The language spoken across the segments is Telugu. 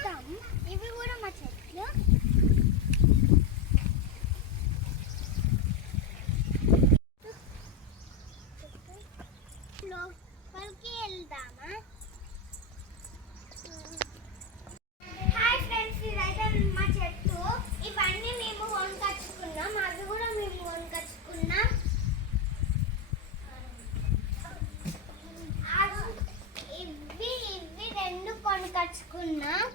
మొత్తం ఇవి కూడా మా చెట్లు. లోపలికి వెళ్దామా? హాయ్ ఫ్రెండ్స్, ఇదైతే మా చెట్టు. ఇవన్నీ మేము కొనుకొచ్చుకున్నాం, అవి కూడా మేము కొనుకొచ్చుకున్నాం. ఇవి రెండు కొనుకొచ్చుకున్నాం.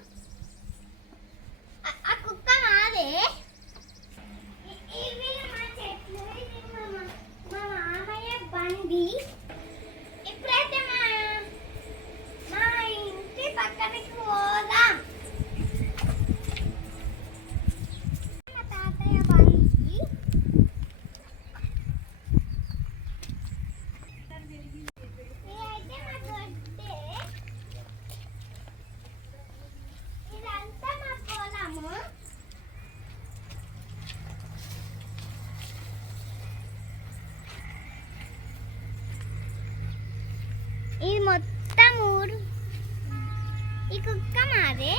ఆ కుక్క మాదే. ఇవి మా చెట్లు, ఇది మా మామయ్య బండి. ఇప్పుడైతే మా ఇంటి పక్కనకి పోదాం. మా తాతయ్య బండి. ఇదైతే మా దొడ్డే. ఇదంతా మా పొలము. ఇది మొత్తం ఊరు. ఈ కుక్క మాదే.